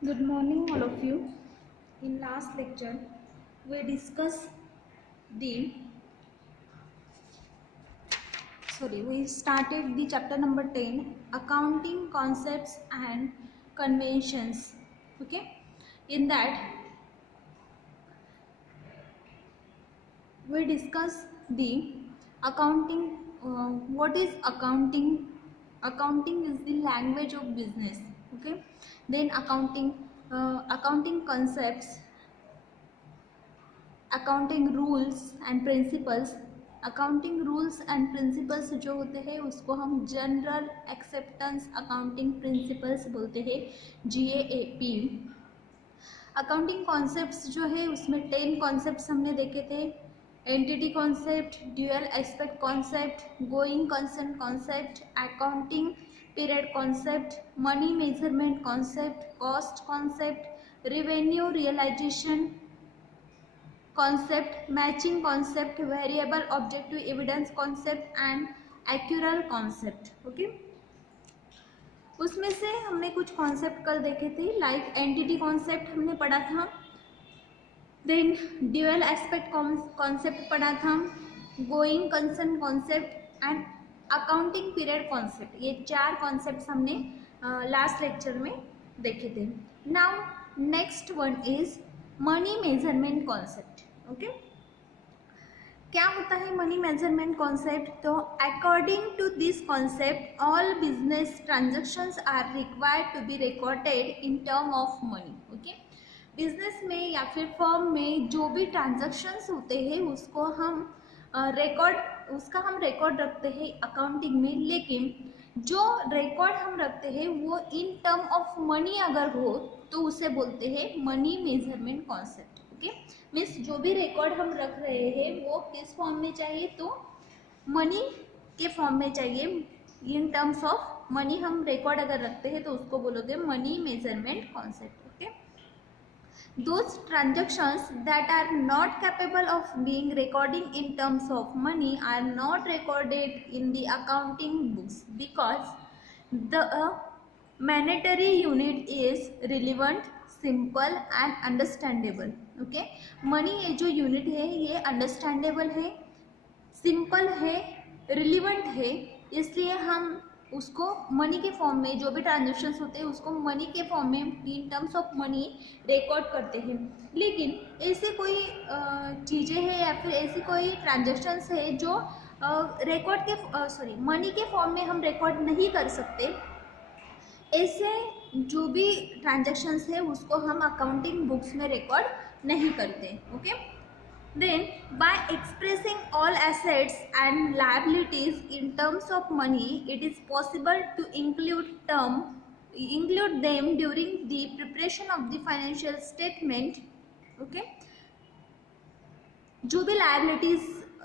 Good morning, all of you. In last lecture, we discussed the we started the chapter number 10, accounting concepts and conventions. Okay, in that we discussed the accounting. What is accounting? Accounting is the language of business. Okay, then accounting concepts, accounting rules and principles. Accounting rules and principles जो होते हैं उसको हम general acceptance accounting principles बोलते हैं, GAAP. Accounting concepts जो है उसमें 10 कॉन्सेप्ट्स हमने देखे थे. Entity concept, dual aspect concept, going concern concept, accounting period concept, money measurement concept, cost concept, revenue realisation concept, matching concept, variable objective evidence concept and accrual concept. Okay, उसमें से हमने कुछ कॉन्सेप्ट कल देखे थे. लाइक एंटिटी कॉन्सेप्ट हमने पढ़ा था, देन ड्यूअल एस्पेक्ट कॉन्सेप्ट पढ़ा था, going concern concept and accounting period concept. ये 4 कॉन्सेप्ट हमने लास्ट लेक्चर में देखे थे. Now next one is money measurement concept. Okay, क्या होता है मनी मेजरमेंट कॉन्सेप्ट? तो according to this concept all business transactions are required to be recorded in term of money. Okay, business में या फिर फर्म में जो भी ट्रांजैक्शंस होते हैं उसको हम रिकॉर्ड रखते हैं अकाउंटिंग में. लेकिन जो रिकॉर्ड हम रखते हैं वो इन टर्म ऑफ मनी अगर हो तो उसे बोलते हैं money measurement concept. Okay, means जो भी रिकॉर्ड हम रख रहे हैं वो किस फॉर्म में चाहिए? तो मनी के फॉर्म में चाहिए. इन टर्म्स ऑफ मनी हम रिकॉर्ड अगर रखते हैं तो उसको बोलोगे money measurement concept. Okay, those transactions that are not capable of being recording in terms of money are not recorded in the accounting books because the monetary unit is relevant, simple and understandable. Okay, money ये जो unit है ये understandable है, simple है, relevant है, इसलिए हम उसको मनी के फॉर्म में जो भी ट्रांजेक्शन्स होते हैं उसको मनी के फॉर्म में इन टर्म्स ऑफ मनी रिकॉर्ड करते हैं. लेकिन ऐसी कोई चीज़ें हैं या फिर ऐसी कोई ट्रांजेक्शन्स है जो मनी के फॉर्म में हम रिकॉर्ड नहीं कर सकते. ऐसे जो भी ट्रांजेक्शन्स है उसको हम अकाउंटिंग बुक्स में रिकॉर्ड नहीं करते. Okay, then by expressing all assets and liabilities in terms of money it is possible to include them during the preparation of the financial statement. okay, जो भी liabilities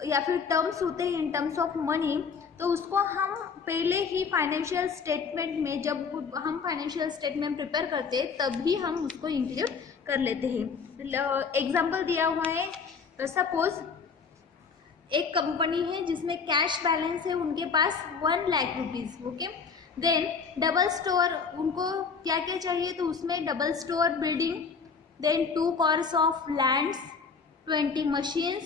या फिर टर्म्स होते हैं इन terms of money तो उसको हम पहले ही फाइनेंशियल स्टेटमेंट में, जब हम फाइनेंशियल स्टेटमेंट प्रिपेयर करते हैं तभी हम उसको इंक्लूड कर लेते हैं. एग्जाम्पल दिया हुआ है, सपोज एक कंपनी है जिसमें कैश बैलेंस है उनके पास 1 lakh rupees. Okay, then double store उनको क्या क्या चाहिए? तो उसमें double store building, then 2 cores of lands, 20 machines,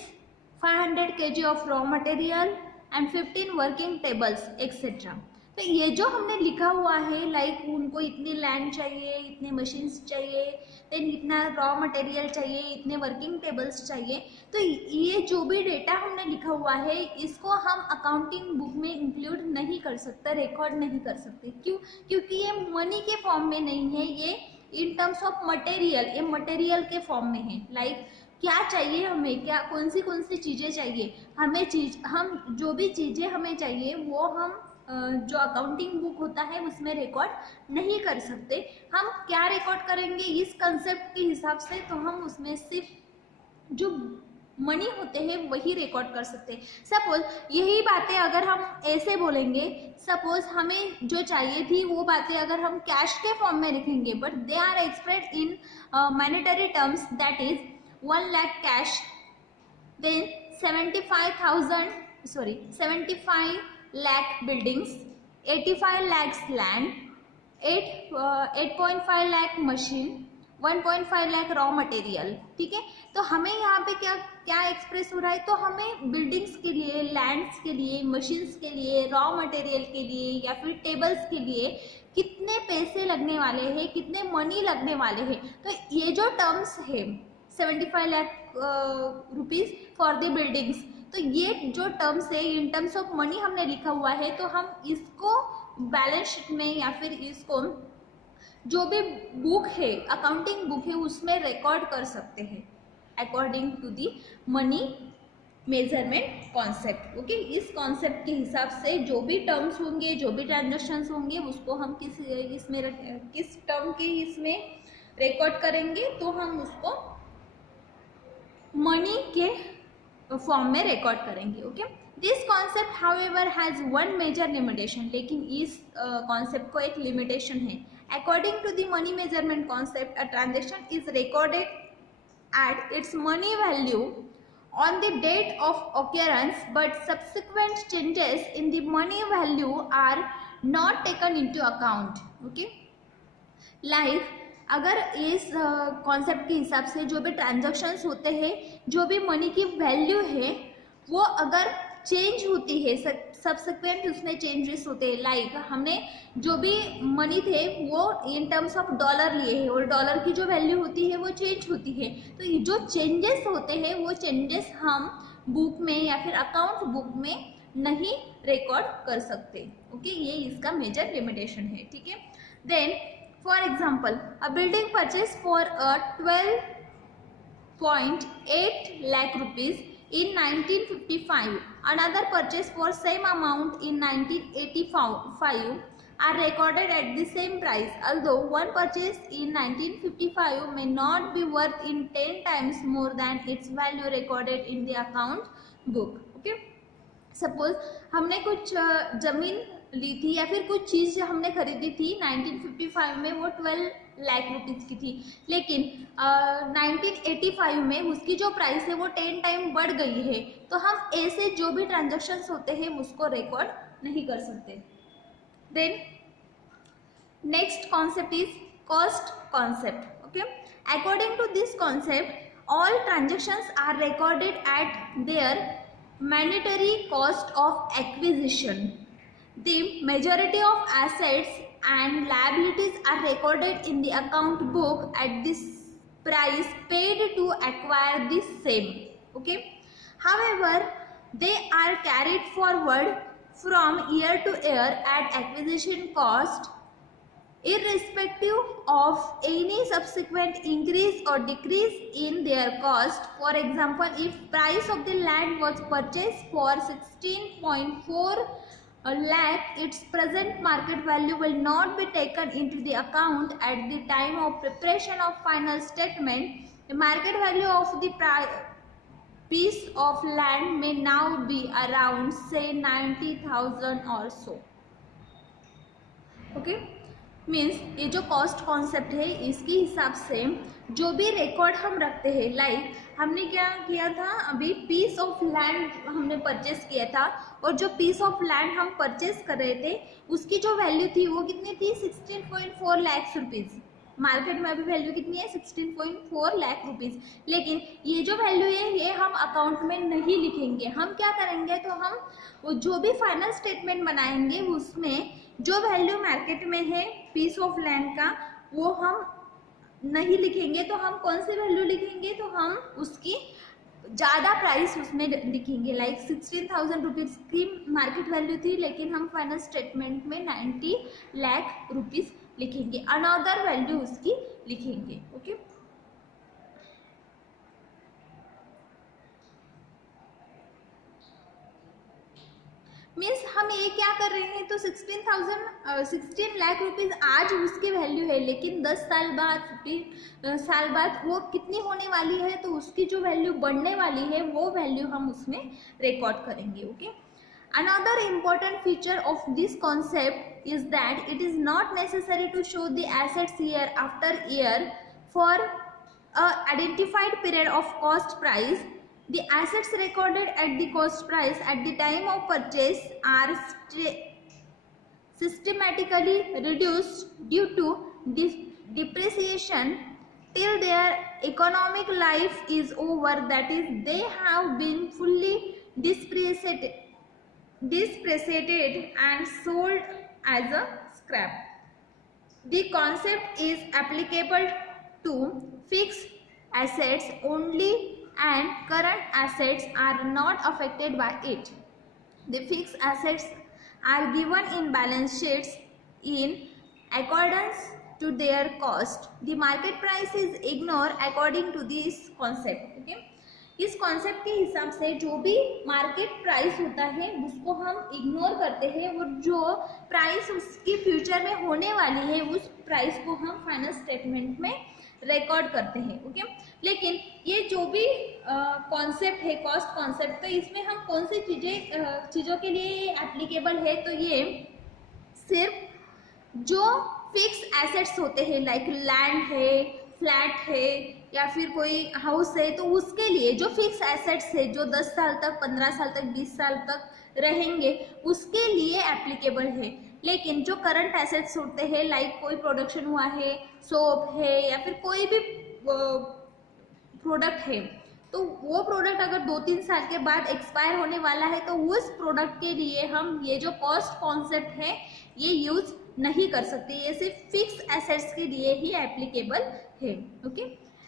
500 kg of raw material and 15 working tables etcetera. तो ये जो हमने लिखा हुआ है लाइक उनको इतनी लैंड चाहिए, इतने मशीन्स चाहिए, देन इतना रॉ मटेरियल चाहिए, इतने वर्किंग टेबल्स चाहिए, तो ये जो भी डेटा हमने लिखा हुआ है इसको हम अकाउंटिंग बुक में इंक्लूड नहीं कर सकते, रिकॉर्ड नहीं कर सकते. क्यों? क्योंकि ये मनी के फॉर्म में नहीं है, ये इन टर्म्स ऑफ मटेरियल, ये मटेरियल के फॉर्म में है. लाइक क्या चाहिए हमें, क्या कौन सी चीज़ें चाहिए हमें, हम जो भी चीज़ें हमें चाहिए वो हम जो अकाउंटिंग बुक होता है उसमें रिकॉर्ड नहीं कर सकते. हम क्या रिकॉर्ड करेंगे इस कंसेप्ट के हिसाब से? तो हम उसमें सिर्फ जो मनी होते हैं वही रिकॉर्ड कर सकते हैं. सपोज यही बातें अगर हम ऐसे बोलेंगे, सपोज हमें जो चाहिए थी वो बातें अगर हम कैश के फॉर्म में लिखेंगे but they are expressed in monetary terms, that is 1 lakh cash, then 75 lakh buildings, 85 lakhs land, 8.5 lakh machine, 1.5 lakh raw material, ठीक है। तो हमें यहाँ पे क्या क्या एक्सप्रेस हो रहा है, तो हमें बिल्डिंग्स के लिए, लैंड्स के लिए, मशीन्स के लिए, रॉ मटेरियल के लिए या फिर टेबल्स के लिए कितने पैसे लगने वाले हैं, कितने मनी लगने वाले हैं। तो ये जो टर्म्स है 75 lakh rupees for the buildings, तो ये जो टर्म्स है इन टर्म्स ऑफ मनी हमने लिखा हुआ है, तो हम इसको बैलेंस शीट में या फिर इसको जो भी बुक है, अकाउंटिंग बुक है, उसमें रिकॉर्ड कर सकते हैं according to the money measurement concept. Okay, इस कॉन्सेप्ट के हिसाब से जो भी टर्म्स होंगे, जो भी ट्रांजेक्शन्स होंगे, उसको हम किस टर्म के इसमें रिकॉर्ड करेंगे, तो हम उसको मनी के फॉर्म में रिकॉर्ड करेंगे। Okay, this concept however has one major limitation, लेकिन इस कॉन्सेप्ट को एक लिमिटेशन है। According to the money measurement concept, a transaction is recorded at its money value on the date of occurrence, but subsequent changes in the money value are not taken into account. Okay, like अगर इस concept के हिसाब से जो भी transactions होते हैं, जो भी मनी की वैल्यू है, वो अगर चेंज होती है, सब्सिक्वेंट उसमें चेंजेस होते हैं, लाइक हमने जो भी मनी थे वो इन टर्म्स ऑफ डॉलर लिए हैं और डॉलर की जो वैल्यू होती है वो चेंज होती है, तो ये जो चेंजेस होते हैं वो चेंजेस हम बुक में या फिर अकाउंट बुक में नहीं रिकॉर्ड कर सकते। ओके, ये इसका मेजर लिमिटेशन है, ठीक है। Then for example, a building purchase for a 12.8 lakh rupees in 1955, another purchase for same amount in 1985 are recorded at the same price, although one purchase in 1955 may not be worth in 10 times more than its value recorded in the account book. Okay, suppose हमने कुछ जमीन ली थी या फिर कुछ चीज़ हमने खरीदी थी 1955 में, वो 12 लाख रुपीज़ की थी, लेकिन 1985 में उसकी जो प्राइस है वो 10 टाइम बढ़ गई है, तो हम ऐसे जो भी ट्रांजैक्शंस होते हैं उसको रिकॉर्ड नहीं कर सकते। Then next concept is cost concept. Okay, according to this concept all transactions are recorded at their mandatory cost of acquisition. The majority of assets and liabilities are recorded in the account book at this price paid to acquire the same. Okay, however they are carried forward from year to year at acquisition cost, irrespective of any subsequent increase or decrease in their cost. For example, if price of the land was purchased for 16.4 lakh, its present market value will not be taken into the account at the time of preparation of final statement. The market value of the piece of land may now be around say 90,000 or so. Okay, means ये जो cost concept है इसके हिसाब से जो भी record हम रखते हैं, लाइक हमने क्या किया था, अभी पीस ऑफ लैंड हमने परचेस किया था, और जो पीस ऑफ लैंड हम परचेस कर रहे थे उसकी जो वैल्यू थी वो कितनी थी, 16.4 लाख रुपीज़। मार्केट में अभी वैल्यू कितनी है, 16.4 लाख रुपीज़, लेकिन ये जो वैल्यू है ये हम अकाउंट में नहीं लिखेंगे। हम क्या करेंगे, तो हम वो जो भी फाइनल स्टेटमेंट बनाएंगे उसमें जो वैल्यू मार्केट में है पीस ऑफ लैंड का वो हम नहीं लिखेंगे, तो हम कौन सी वैल्यू लिखेंगे, तो हम उसकी ज़्यादा प्राइस उसमें लिखेंगे, लाइक 16,000 रुपीज़ की मार्केट वैल्यू थी, लेकिन हम फाइनल स्टेटमेंट में 90 लाख रुपीज़ लिखेंगे, अनदर वैल्यू उसकी लिखेंगे। ओके, मीन्स हम ये क्या कर रहे हैं, तो 16 लाख रुपीज़ आज उसकी वैल्यू है, लेकिन 10 साल बाद 15 साल बाद वो कितनी होने वाली है, तो उसकी जो वैल्यू बढ़ने वाली है वो वैल्यू हम उसमें रिकॉर्ड करेंगे। Okay, another important feature of this concept is that it is not necessary to show the assets year after year for a identified period of cost price. The assets recorded at the cost price at the time of purchase are systematically reduced due to depreciation till their economic life is over, that is they have been fully depreciated and sold as a scrap. The concept is applicable to fixed assets only and current assets are not affected by it. The fixed assets are given in balance sheets in accordance to their cost. The market price is ignored according to this concept. Okay? इस concept के हिसाब से जो भी market price होता है उसको हम इग्नोर करते हैं और जो प्राइस उसकी फ्यूचर में होने वाली है उस प्राइस को हम फाइनल स्टेटमेंट में रिकॉर्ड करते हैं. ओके, लेकिन ये जो भी कॉन्सेप्ट है कॉस्ट कॉन्सेप्ट, तो इसमें हम कौन सी चीज़ों के लिए एप्लीकेबल है, तो ये सिर्फ जो फिक्स एसेट्स होते हैं लाइक लैंड है, फ्लैट है या फिर कोई हाउस है, तो उसके लिए जो फिक्स एसेट्स है जो 10 साल तक, 15 साल तक, 20 साल तक रहेंगे उसके लिए एप्लीकेबल है. लेकिन जो करंट एसेट्स होते हैं लाइक कोई प्रोडक्शन हुआ है, सोप है या फिर कोई भी प्रोडक्ट है, तो वो प्रोडक्ट अगर 2-3 साल के बाद एक्सपायर होने वाला है तो उस प्रोडक्ट के लिए हम ये जो कॉस्ट कॉन्सेप्ट है ये यूज नहीं कर सकते. ये सिर्फ फिक्स एसेट्स के लिए ही एप्लीकेबल है. Okay,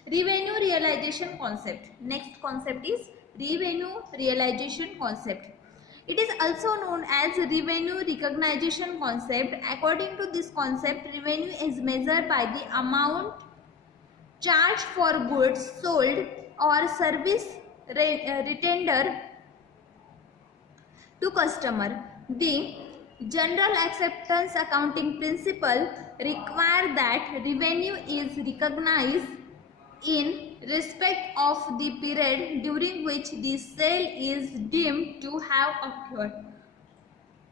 revenue realisation concept. Next concept is revenue realisation concept. It is also known as revenue recognition concept. According to this concept, revenue is measured by the amount charged for goods sold or service rendered to customer. The general acceptance accounting principle require that revenue is recognized in respect of the period during which the sale is deemed to have occurred.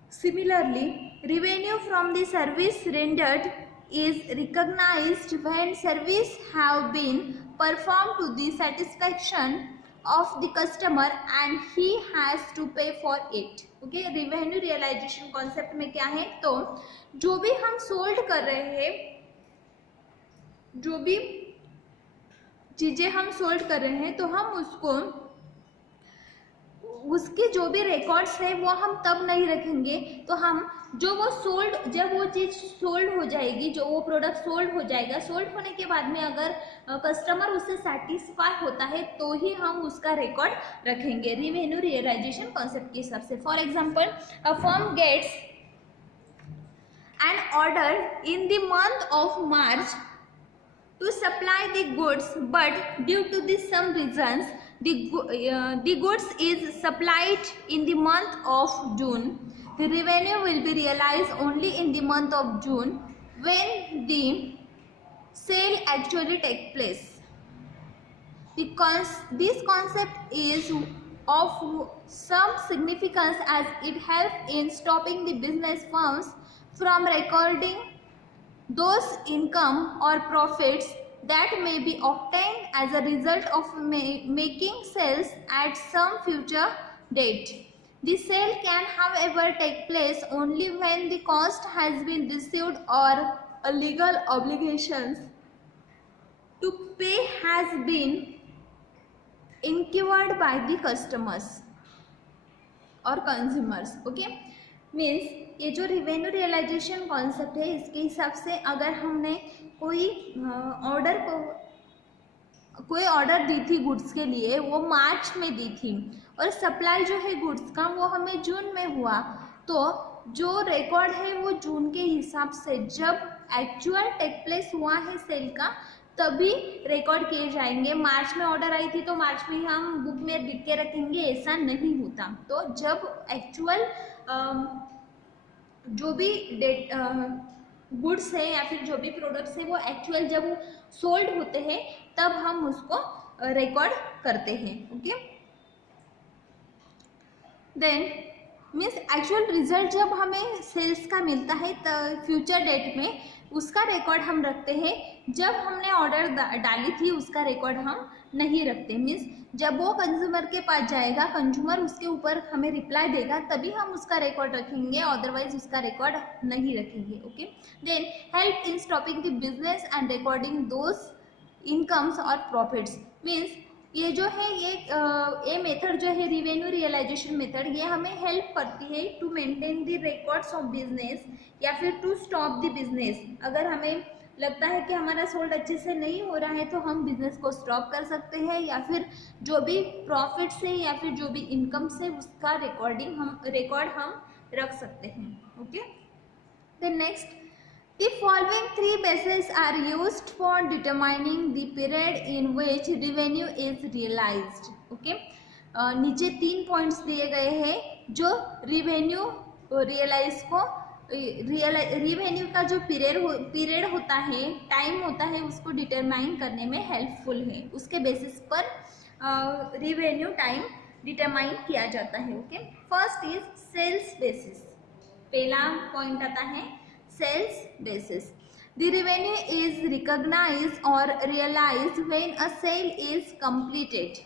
Similarly, revenue from the service rendered is recognized when service have been performed to the satisfaction of the customer and he has to pay for it. Okay, revenue realization concept में क्या है, तो जो भी हम sold कर रहे हैं, जो भी चीज़ें हम सोल्ड कर रहे हैं, तो हम उसको उसके जो भी रिकॉर्ड्स है वो हम तब नहीं रखेंगे. तो हम जो वो सोल्ड, जब वो चीज़ सोल्ड हो जाएगी, जो वो प्रोडक्ट सोल्ड हो जाएगा, सोल्ड होने के बाद में अगर कस्टमर उससे सेटिस्फाई होता है तो ही हम उसका रिकॉर्ड रखेंगे रिवेन्यू रियलाइजेशन कॉन्सेप्ट के हिसाब से. For example, a firm gets an order in the month of March to supply the goods, but due to some reasons the goods is supplied in the month of June. The revenue will be realized only in the month of June when the sale actually take place. This concept is of some significance as it helps in stopping the business firms from recording those income or profits that may be obtained as a result of making sales at some future date. The sale can, however, take place only when the cost has been received or a legal obligations to pay has been incurred by the customers or consumers. Okay, means ये जो revenue realisation concept है इसके हिसाब से अगर हमने कोई order दी थी गुड्स के लिए, वो मार्च में दी थी और सप्लाई जो है गुड्स का वो हमें जून में हुआ, तो जो रिकॉर्ड है वो जून के हिसाब से जब एक्चुअल टेक प्लेस हुआ है सेल का तभी रिकॉर्ड किए जाएंगे. मार्च में ऑर्डर आई थी तो मार्च में हम बुक में लिख के रखेंगे, ऐसा नहीं होता. तो जब एक्चुअल जो भी गुड्स है या फिर जो भी प्रोडक्ट्स है वो एक्चुअल जब सोल्ड होते हैं तब हम उसको रिकॉर्ड करते हैं. Okay, then means actual result जब हमें सेल्स का मिलता है फ्यूचर डेट में, उसका रिकॉर्ड हम रखते हैं। जब हमने ऑर्डर डाली थी उसका रिकॉर्ड हम नहीं रखते। मीन्स जब वो कंज्यूमर के पास जाएगा, कंज्यूमर उसके ऊपर हमें रिप्लाई देगा, तभी हम उसका रिकॉर्ड रखेंगे, अदरवाइज उसका रिकॉर्ड नहीं रखेंगे। Okay, then help in stopping the business and recording those incomes और प्रॉफिट्स। मीन्स ये जो है ये मेथड जो है रिवेन्यू रियलाइजेशन मेथड, ये हमें हेल्प करती है to maintain the records of business या फिर टू स्टॉप द बिजनेस। अगर हमें लगता है कि हमारा सोल्ड अच्छे से नहीं हो रहा है तो हम बिजनेस को स्टॉप कर सकते हैं, या फिर जो भी प्रॉफिट से या फिर जो भी इनकम से उसका रिकॉर्ड हम रख सकते हैं। Okay, then next, the following three bases are used for determining the period in which revenue is realized. Okay, नीचे 3 पॉइंट्स दिए गए हैं जो रिवेन्यू रियलाइज को रिवेन्यू का जो पीरियड होता है, टाइम होता है, उसको डिटरमाइन करने में हेल्पफुल है। उसके बेसिस पर रिवेन्यू टाइम डिटरमाइन किया जाता है। Okay, first is sales basis. पहला पॉइंट आता है sales basis. The revenue is recognized or realized when a sale is completed.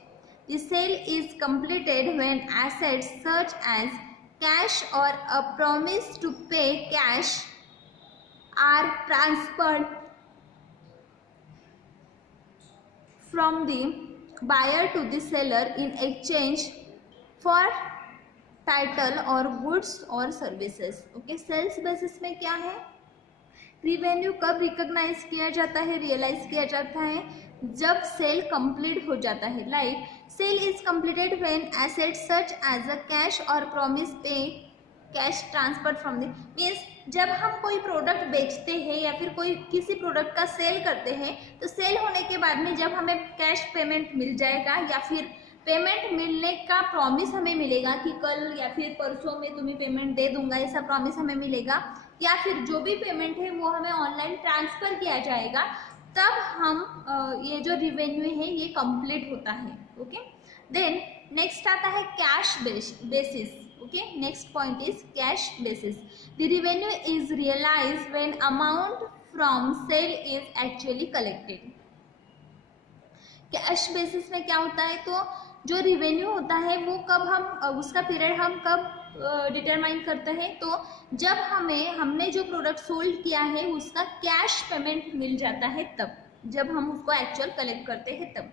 The sale is completed when assets such as cash or a promise to pay cash are transferred from the buyer to the seller in exchange for title और goods और services. Okay, sales basis में क्या है, revenue कब recognise किया जाता है, realise किया जाता है, जब सेल कंप्लीट हो जाता है। Like sale is completed when asset such as a cash or promise pay cash transfer from the. Means जब हम कोई प्रोडक्ट बेचते हैं या फिर कोई किसी प्रोडक्ट का सेल करते हैं, तो सेल होने के बाद में जब हमें कैश पेमेंट मिल जाएगा या फिर पेमेंट मिलने का प्रॉमिस हमें मिलेगा कि कल या फिर परसों में तुम्हें पेमेंट दे दूंगा, ऐसा प्रॉमिस हमें मिलेगा, या फिर जो भी पेमेंट है वो हमें ऑनलाइन ट्रांसफ़र किया जाएगा, तब हम ये जो रिवेन्यू है ये कंप्लीट होता है। ओके, देन नेक्स्ट आता है cash basis. Okay, next point is cash basis. The revenue is realised when amount from sale is actually collected. Cash basis में क्या होता है, तो जो रिवेन्यू होता है वो कब हम उसका पीरियड हम कब डिटरमाइन करते हैं, तो जब हमने जो प्रोडक्ट सोल्ड किया है उसका कैश पेमेंट मिल जाता है, तब जब हम उसको एक्चुअल कलेक्ट करते हैं तब।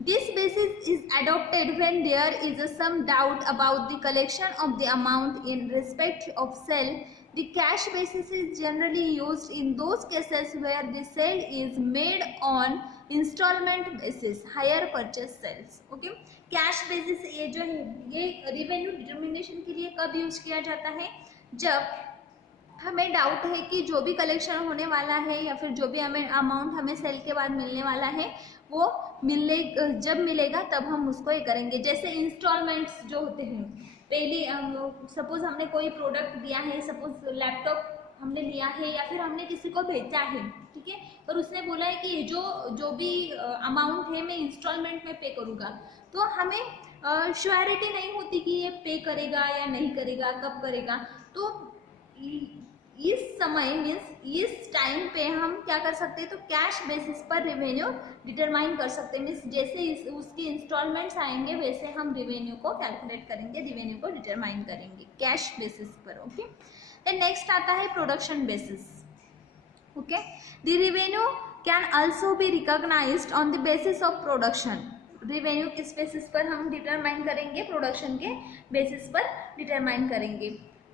This basis is adopted when there is some doubt about the collection of the amount in respect of sale. The cash basis is generally used in those cases where the sale is made on installment basis, hire purchase sales. Okay, cash basis ये जो है ये revenue determination के लिए कब use किया जाता है, जब हमें डाउट है कि जो भी कलेक्शन होने वाला है या फिर जो भी हमें अमाउंट हमें सेल के बाद मिलने वाला है वो जब मिलेगा तब हम उसको ये करेंगे। जैसे इंस्टॉलमेंट्स जो होते हैं, पहली सपोज हमने कोई प्रोडक्ट दिया है, सपोज लैपटॉप हमने लिया है या फिर हमने किसी को भेजा है, ठीक है, पर उसने बोला है कि जो भी अमाउंट है मैं इंस्टॉलमेंट में पे करूँगा, तो हमें श्योरिटी नहीं होती कि ये पे करेगा या नहीं करेगा, कब करेगा। तो इस समय मीन्स इस टाइम पे हम क्या कर सकते हैं, तो कैश बेसिस पर रेवेन्यू डिटरमाइन कर सकते हैं। मीन्स जैसे उसकी इंस्टॉलमेंट्स आएंगे वैसे हम रेवेन्यू को कैलकुलेट करेंगे, रेवेन्यू को डिटरमाइन करेंगे कैश बेसिस पर। ओके, देन नेक्स्ट आता है production basis. Okay, the revenue can also be recognised on the basis of production. Revenue किस बेसिस पर हम डिटरमाइन करेंगे, प्रोडक्शन के बेसिस पर डिटरमाइन करेंगे।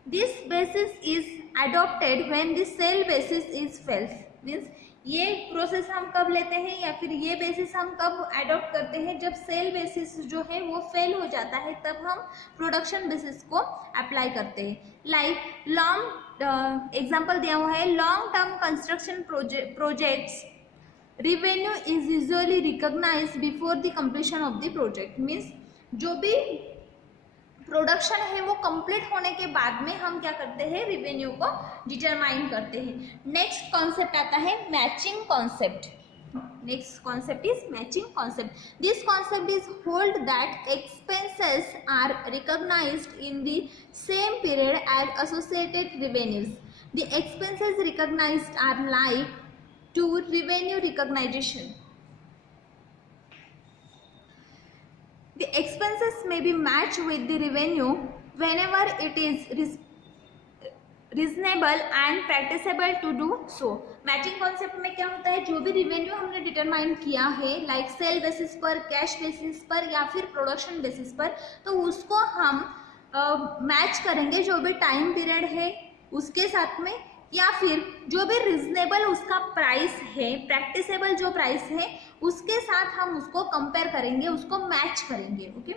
This basis is adopted when the sale basis is fails। Means ये process हम कब लेते हैं या फिर ये बेसिस हम कब अडॉप्ट करते हैं, जब सेल बेसिस जो है वो फेल हो जाता है, तब हम प्रोडक्शन बेसिस को अप्लाई करते हैं। लाइक लॉन्ग एग्जांपल दिया हुआ है, long term construction projects revenue is usually recognised before the completion of the project. Means जो भी प्रोडक्शन है वो कंप्लीट होने के बाद में हम क्या करते हैं, रेवेन्यू को डिटरमाइन करते हैं। नेक्स्ट कॉन्सेप्ट आता है matching concept. Next concept is matching concept. This concept is hold that expenses are recognised in the same period as associated revenues. The expenses recognized are like to revenue recognition. The expenses may be matched with the revenue whenever it is reasonable and practicable to do so. Matching concept में क्या होता है, जो भी revenue हमने determine किया है like cell basis पर, कैश बेसिस पर या फिर प्रोडक्शन बेसिस पर, तो उसको हम मैच करेंगे जो भी टाइम पीरियड है उसके साथ में, या फिर जो भी रिजनेबल उसका प्राइस है, प्रैक्टिसेबल जो प्राइस है उसके साथ हम उसको कंपेयर करेंगे, उसको मैच करेंगे. Okay,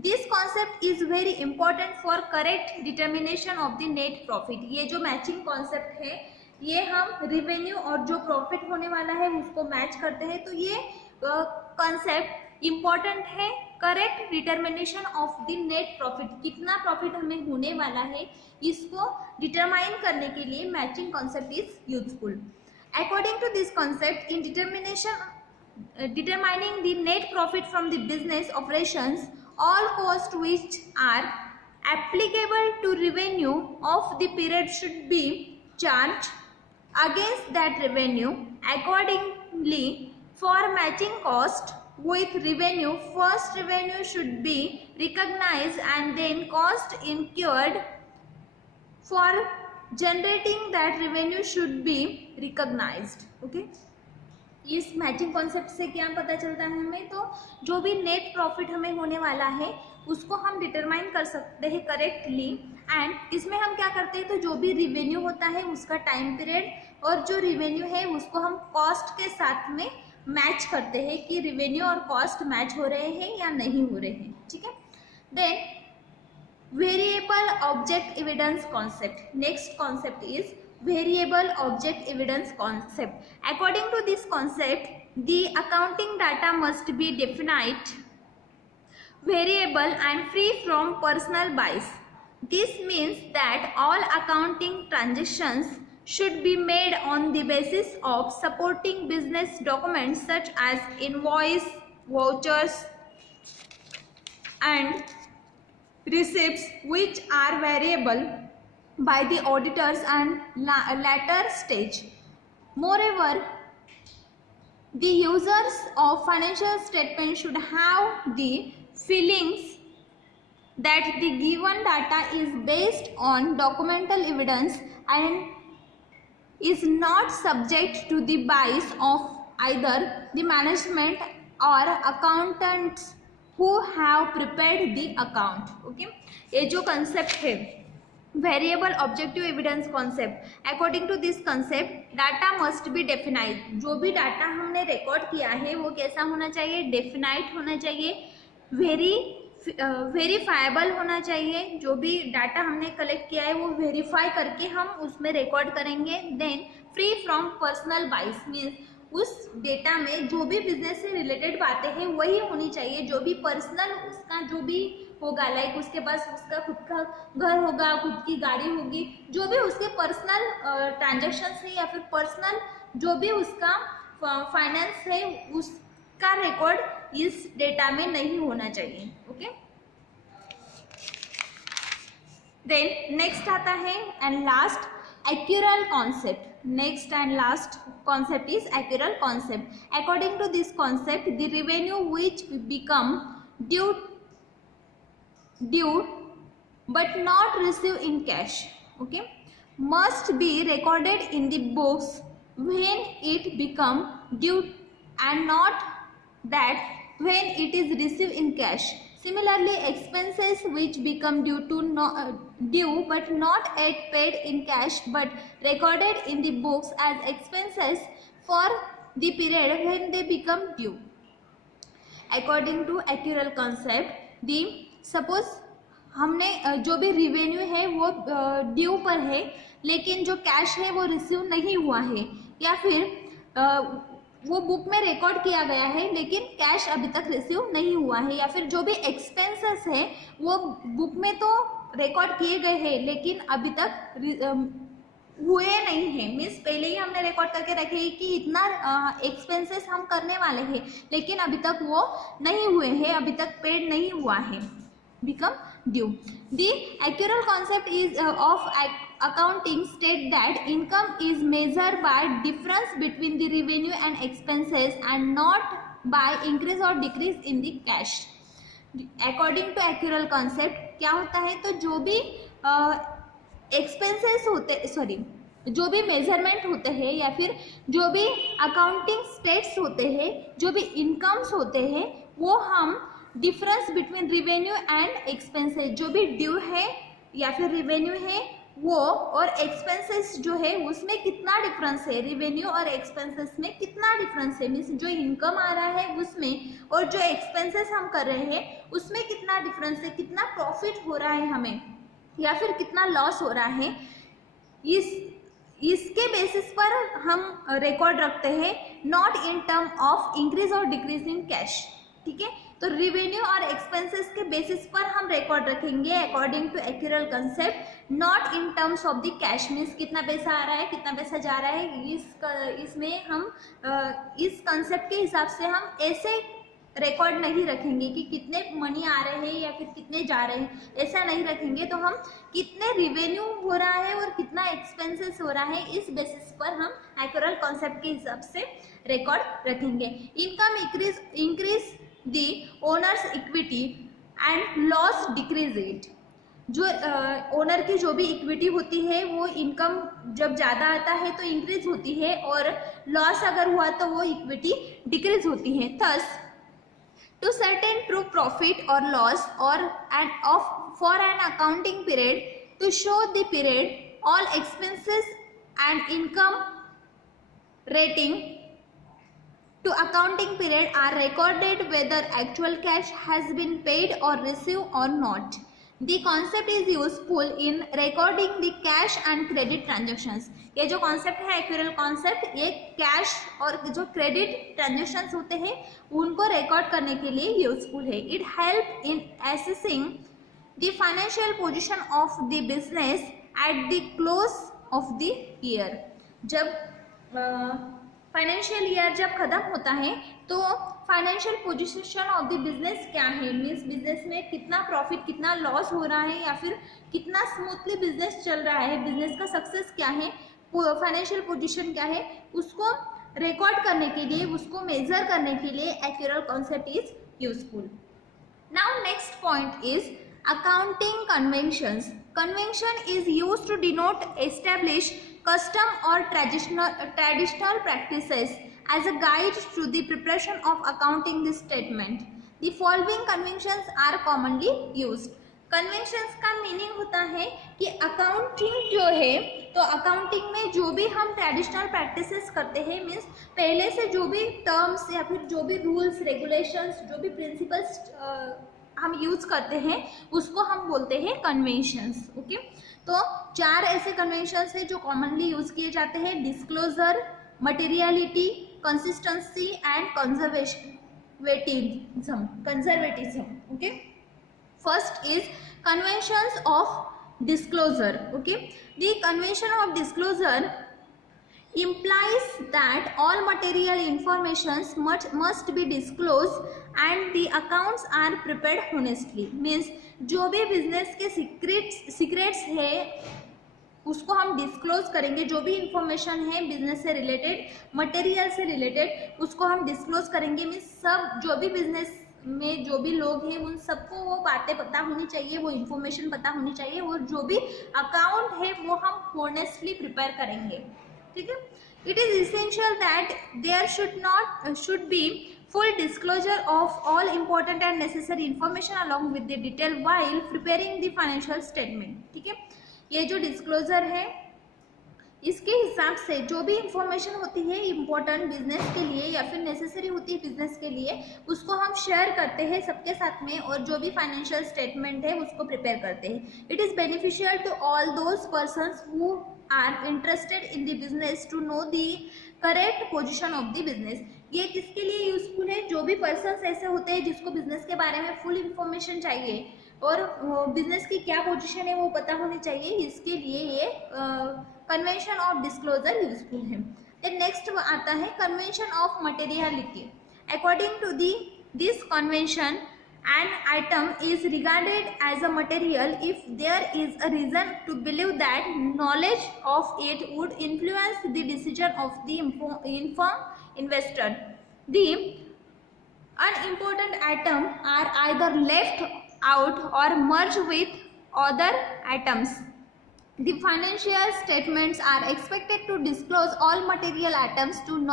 this concept is very important for correct determination of the net profit. ये जो मैचिंग कॉन्सेप्ट है ये हम रिवेन्यू और जो प्रॉफिट होने वाला है उसको मैच करते हैं. तो ये कॉन्सेप्ट इम्पॉर्टेंट है correct determination of the net profit. कितना प्रॉफिट हमें होने वाला है इसको डिटरमाइन करने के लिए matching concept is useful. According to this concept, in determining the net profit from the business operations, all costs which are applicable to revenue of the period should be charged against that revenue. Accordingly, for matching cost with revenue, first revenue should be recognized and then cost incurred for generating that revenue should be recognized. Okay, इस matching concept से क्या पता चलता है हमें, तो जो भी नेट प्रॉफिट हमें होने वाला है उसको हम डिटरमाइन कर सकते हैं करेक्टली. एंड इसमें हम क्या करते हैं, तो जो भी रिवेन्यू होता है उसका टाइम पीरियड और जो रिवेन्यू है उसको हम कॉस्ट के साथ में मैच करते हैं कि रिवेन्यू और कॉस्ट मैच हो रहे हैं या नहीं हो रहे हैं. ठीक है. Then variable object evidence concept. Next concept is variable object evidence concept. According to this concept, the accounting data must be definite, variable and free from personal bias. This means that all accounting transactions should be made on the basis of supporting business documents such as invoice, vouchers and receipts, which are variable by the auditors and later stage. Moreover, the users of financial statement should have the feelings that the given data is based on documental evidence and is not subject to the bias of either the management or accountants who have prepared the account. Okay, ये जो concept है variable objective evidence concept. According to this concept, data must be definite. जो भी data हमने record किया है वो कैसा होना चाहिए, डेफिनाइट होना चाहिए, वेरीफाइबल होना चाहिए. जो भी डाटा हमने कलेक्ट किया है वो वेरीफाई करके हम उसमें रिकॉर्ड करेंगे. देन फ्री फ्रॉम पर्सनल बाइस मीन्स उस डेटा में जो भी बिजनेस से रिलेटेड बातें हैं वही होनी चाहिए. जो भी पर्सनल उसका जो भी होगा, लाइक उसके पास उसका खुद का घर होगा, खुद की गाड़ी होगी, जो भी उसके पर्सनल ट्रांजैक्शंस है या फिर पर्सनल जो भी उसका फाइनेंस है उसका रिकॉर्ड इस डेटा में नहीं होना चाहिए. ओके, देन नेक्स्ट आता है and last accrual concept. Next and last concept is accrual concept. According to this concept, the revenue which become due but not received in cash, okay, must be recorded in the books when it become due and not that when it is received in cash. Similarly, expenses which become due but not yet paid in cash but recorded in the books as expenses for the period when they become due. According to accrual concept, the suppose हमने जो भी revenue है वो due पर है लेकिन जो cash है वो रिसीव नहीं हुआ है, या फिर वो बुक में रिकॉर्ड किया गया है लेकिन कैश अभी तक रिसीव नहीं हुआ है, या फिर जो भी एक्सपेंसेस है वो बुक में तो रिकॉर्ड किए गए हैं लेकिन अभी तक हुए नहीं है. मीन्स पहले ही हमने रिकॉर्ड करके रखे हैं कि इतना एक्सपेंसेस हम करने वाले हैं लेकिन अभी तक वो नहीं हुए हैं, अभी तक पेड नहीं हुआ है, become due. The accrual concept is of accounting state that income is measured by difference between the revenue and expenses and not by increase or decrease in the cash. According to accrual concept क्या होता है, तो जो भी expenses जो भी measurement होते हैं या फिर जो भी अकाउंटिंग स्टेट्स होते हैं, जो भी इनकम्स होते हैं, वो हम difference between revenue and expenses, जो भी ड्यू है या फिर रिवेन्यू है वो और एक्सपेंसेस जो है उसमें कितना डिफरेंस है, रिवेन्यू और एक्सपेंसेस में कितना डिफरेंस है, मीन्स जो इनकम आ रहा है उसमें और जो एक्सपेंसेस हम कर रहे हैं उसमें कितना डिफरेंस है, कितना प्रॉफिट हो रहा है हमें या फिर कितना लॉस हो रहा है, इसके बेसिस पर हम रिकॉर्ड रखते हैं, not in term of increase और डिक्रीज इन कैश। ठीक है, तो रिवेन्यू और एक्सपेंसेस के बेसिस पर हम रिकॉर्ड रखेंगे according to accrual concept, not in terms of the cash, means कितना पैसा आ रहा है कितना पैसा जा रहा है, इसमें हम इस कंसेप्ट के हिसाब से हम ऐसे रिकॉर्ड नहीं रखेंगे कि कितने मनी आ रहे हैं या फिर कितने जा रहे हैं, ऐसा नहीं रखेंगे। तो हम कितने रिवेन्यू हो रहा है और कितना एक्सपेंसेस हो रहा है इस बेसिस पर हम एक्यूरल कॉन्सेप्ट के हिसाब से रिकॉर्ड रखेंगे। Income increase the owners equity and loss decrease it, जो ओनर की जो भी इक्विटी होती है वो इनकम जब ज़्यादा आता है तो इंक्रीज होती है और लॉस अगर हुआ तो वो इक्विटी डिक्रीज होती है। Thus to certain true profit or loss or for an accounting period, to show the period, all expenses and income rating to accounting period are recorded whether actual cash has been paid or received or not. The concept is useful in recording the cash and credit transactions. ये जो concept है accrual concept, ये cash और जो credit transactions होते हैं उनको record करने के लिए यूजफुल है। It help in assessing the financial position of the business at the close of the year. जब फाइनेंशियल ईयर जब खत्म होता है तो financial position of the business क्या है, मीन्स बिजनेस में कितना प्रॉफिट कितना लॉस हो रहा है या फिर कितना स्मूथली बिजनेस चल रहा है, बिजनेस का सक्सेस क्या है, फाइनेंशियल पोजीशन क्या है, उसको रिकॉर्ड करने के लिए, उसको मेजर करने के लिए accrual concept is useful. Now next point is accounting conventions. Convention is used to denote establish custom or traditional practices as a guide to the preparation of accounting statement. The following conventions are commonly used. Conventions का meaning होता है कि accounting जो है तो accounting में जो भी हम ट्रेडिशनल प्रैक्टिसेस करते हैं, मीन्स पहले से जो भी टर्म्स या फिर जो भी रूल्स रेगुलेशंस जो भी प्रिंसिपल्स हम यूज करते हैं उसको हम बोलते हैं कन्वेंशंस। ओके, तो 4 ऐसे कन्वेंशंस हैं जो कॉमनली यूज किए जाते हैं, disclosure, materiality, consistency and conservatism. Okay, first is conventions of disclosure. Okay, the convention of disclosure implies that all material informations must be disclosed and the accounts are prepared honestly. means जो भी business के secrets है उसको हम disclose करेंगे, जो भी information है बिजनेस से रिलेटेड, मटेरियल से रिलेटेड उसको हम डिस्क्लोज करेंगे। मीन्स सब जो भी बिजनेस में जो भी लोग हैं उन सबको वो बातें पता होनी चाहिए, वो इन्फॉर्मेशन पता होनी चाहिए और जो भी अकाउंट है वो हम honestly प्रिपेयर करेंगे। ठीक है, it is essential that there should be full disclosure of all important and necessary information along with the detail while preparing the financial statement. ठीक है, ये जो डिस्क्लोजर है इसके हिसाब से जो भी इंफॉर्मेशन होती है इम्पोर्टेंट बिजनेस के लिए या फिर नेसेसरी होती है बिजनेस के लिए उसको हम शेयर करते हैं सबके साथ में और जो भी फाइनेंशियल स्टेटमेंट है उसको प्रिपेयर करते हैं। It is beneficial to all those persons who are interested in the business to know the correct position of the business. ये किसके लिए यूजफुल है, जो भी पर्सन्स ऐसे होते हैं जिसको बिजनेस के बारे में फुल इंफॉर्मेशन चाहिए और बिजनेस की क्या पोजीशन है वो पता होनी चाहिए, इसके लिए ये कन्वेंशन ऑफ डिस्क्लोजर यूजफुल है। देन नेक्स्ट आता है convention of materiality. According to this convention An item is regarded as a material if there is a reason to believe that knowledge of it would influence the decision of the informed investor. The unimportant items are either left out or merged with other items. The financial statements are expected to disclose all material items to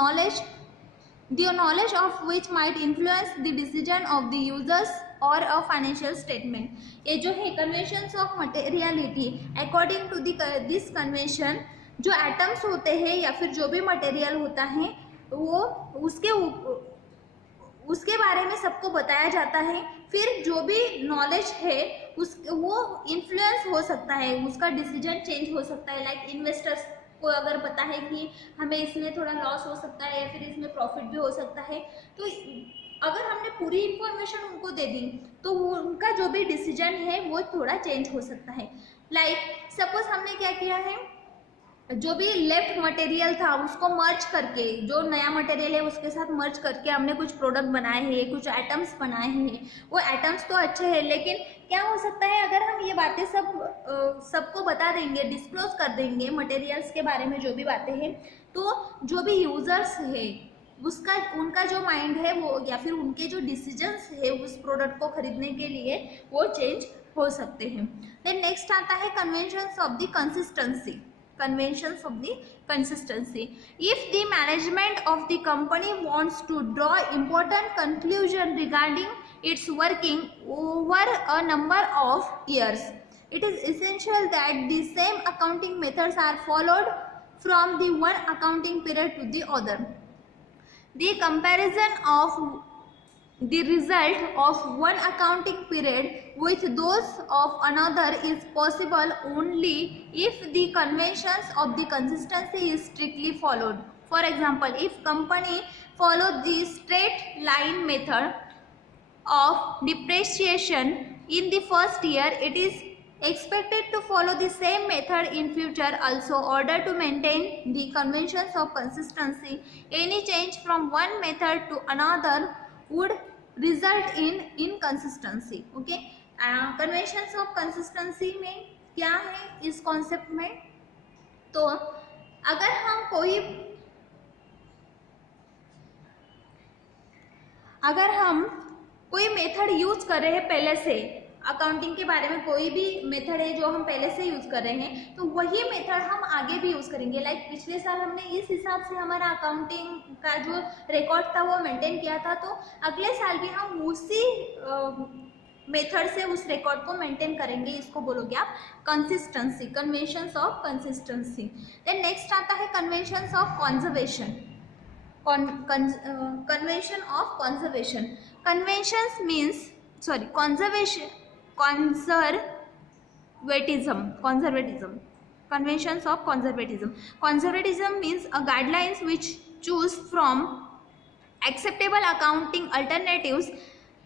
the knowledge of which might influence the decision of the users or a financial statement. ये जो है conventions of materiality, according to this convention जो items होते हैं या फिर जो भी मटेरियल होता है वो उसके बारे में सबको बताया जाता है. फिर जो भी नॉलेज है वो इन्फ्लुएंस हो सकता है, उसका डिसीजन चेंज हो सकता है. लाइक इन्वेस्टर्स को अगर पता है कि हमें इसमें थोड़ा लॉस हो सकता है या फिर इसमें प्रॉफिट भी हो सकता है, तो अगर हमने पूरी इंफॉर्मेशन उनको दे दी तो वो उनका जो भी डिसीजन है वो थोड़ा चेंज हो सकता है. लाइक सपोज हमने क्या किया है, जो भी लेफ्ट मटेरियल था उसको मर्ज करके, जो नया मटेरियल है उसके साथ मर्ज करके हमने कुछ प्रोडक्ट बनाए हैं, कुछ आइटम्स बनाए हैं. वो आइटम्स तो अच्छे हैं, लेकिन क्या हो सकता है अगर हम ये बातें सबको बता देंगे, डिस्क्लोज कर देंगे मटेरियल्स के बारे में जो भी बातें हैं, तो जो भी यूजर्स है उनका जो माइंड है वो या फिर उनके जो डिसीजंस है उस प्रोडक्ट को खरीदने के लिए वो चेंज हो सकते हैं. देन नेक्स्ट आता है conventions of the consistency. Conventions of the consistency. If the management of the company wants to draw important conclusion regarding its working over a number of years, it is essential that the same accounting methods are followed from the one accounting period to the other. The comparison of the result of one accounting period with those of another is possible only if the conventions of the consistency is strictly followed. For example, if company follow the straight line method of depreciation in the first year, it is expected to follow the same method in future also, order to maintain the conventions of consistency. Any change from one method to another would result in inconsistency. Okay, conventions of consistency में क्या है इस concept में, तो अगर हम कोई method use कर रहे हैं पहले से, अकाउंटिंग के बारे में कोई भी मेथड है जो हम पहले से यूज कर रहे हैं, तो वही मेथड हम आगे भी यूज करेंगे. लाइक पिछले साल हमने इस हिसाब से हमारा अकाउंटिंग का जो रिकॉर्ड था वो मेंटेन किया था, तो अगले साल भी हम उसी मेथड से उस रिकॉर्ड को मेंटेन करेंगे. इसको बोलोगे आप consistency, conventions of consistency. Then next आता है conventions of conservation. Convention of conservation. Conventions means conservatism. Conventions of conservatism. Conservatism means a guidelines which choose from acceptable accounting alternatives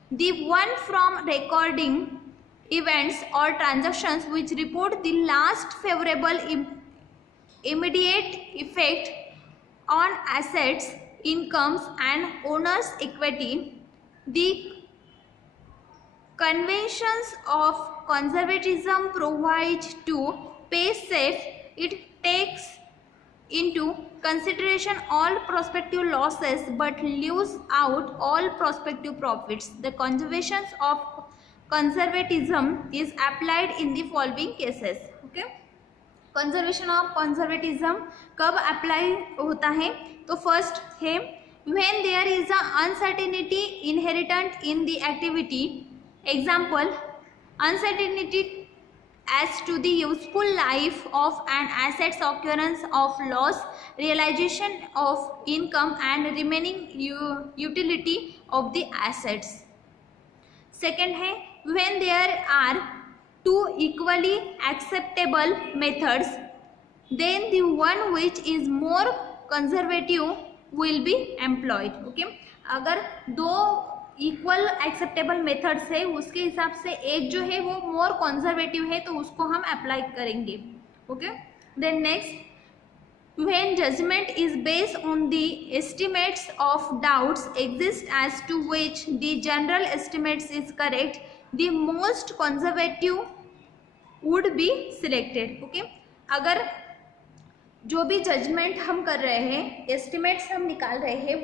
the one from recording events or transactions which report the last favorable immediate effect on assets, incomes and owners' equity. The conventions of conservatism provide to pay safe. It takes into consideration all prospective losses but leaves out all prospective profits. The conservations of conservatism is applied in the following cases. Okay, conservation of conservatism कब apply होता है, तो first है when there is a uncertainty inherent in the activity. Example, uncertainty as to the useful life of an asset's occurrence of loss, realization of income and remaining utility of the assets. Second है when there are two equally acceptable methods, then the one which is more conservative will be employed. Okay, अगर दो equal acceptable methods है उसके हिसाब से एक जो है वो मोर कंजर्वेटिव है तो उसको हम अप्लाई करेंगे. Okay, then next when judgment is based on the estimates of doubts exist as to which the general estimates is correct, the most conservative would be selected. Okay, अगर जो भी जजमेंट हम कर रहे हैं, एस्टिमेट्स हम निकाल रहे हैं,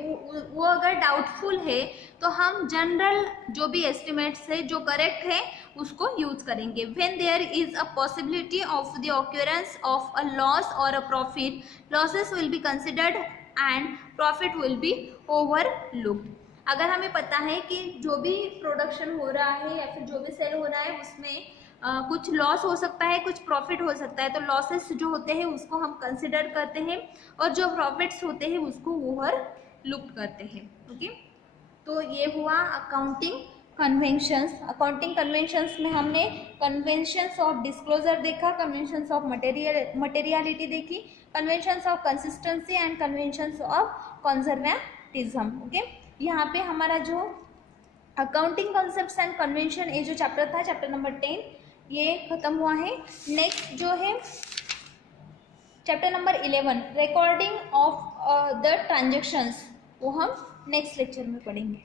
वो अगर डाउटफुल है तो हम जनरल जो भी एस्टिमेट्स है जो करेक्ट है उसको यूज करेंगे. When there is a possibility of the occurrence of a loss और a profit, losses will be considered and profit will be overlooked. अगर हमें पता है कि जो भी प्रोडक्शन हो रहा है या फिर जो भी सेल हो रहा है उसमें कुछ लॉस हो सकता है, कुछ प्रॉफिट हो सकता है, तो लॉसेस जो होते हैं उसको हम कंसिडर करते हैं और जो प्रॉफिट्स होते हैं उसको ओवर लुक करते हैं. ओके, तो ये हुआ अकाउंटिंग कन्वेंशंस. अकाउंटिंग कन्वेंशंस में हमने कन्वेंशंस ऑफ डिस्क्लोजर देखा, कन्वेंशंस ऑफ मटेरियलिटी देखी, conventions of consistency and conventions of conservatism. Okay, यहाँ पे हमारा जो अकाउंटिंग कॉन्सेप्ट्स एंड कन्वेंशन ये जो चैप्टर था, चैप्टर नंबर 10, ये खत्म हुआ है. नेक्स्ट जो है chapter number 11, recording of the transactions, वो हम नेक्स्ट लेक्चर में पढ़ेंगे.